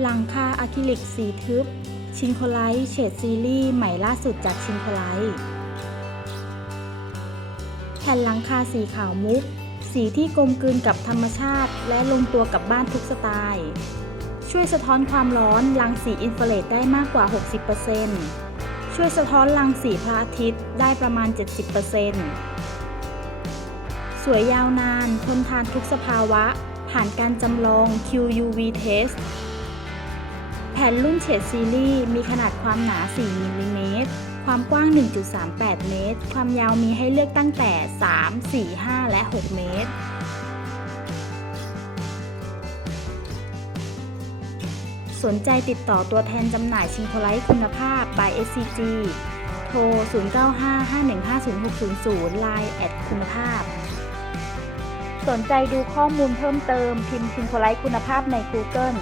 หลังคาอะคริลิกสีทึบ ชินโคไลท์เฉดซีรีส์ใหม่ล่าสุดจากชินโคไลท์แผ่นหลังคาสีขาวมุก สีที่กลมกลืนกับธรรมชาติ และลงตัวกับบ้านทุกสไตล์ ช่วยสะท้อนความร้อนรังสีอินฟราเรดได้มากกว่า 60%ช่วยสะท้อนรังสีพระอาทิตย์ได้ประมาณ 70%สวยยาวนาน ทนทานทุกสภาวะ ผ่านการจำลอง QUV test แผ่นรุ่นเฉดซีรีส์มีขนาดความหนา 4 มิลลิเมตร ความกว้าง 1.38 เมตร ความยาวมีให้เลือกตั้งแต่ 3 4 5 และ 6 เมตร สนใจติดต่อตัวแทนจำหน่ายชิงโคไลท์คุณภาพ by SCG โทร 0955150600 Line แอดคุณภาพ สนใจดูข้อมูลเพิ่มเติมพิมพ์ชิงโคไลท์คุณภาพใน Google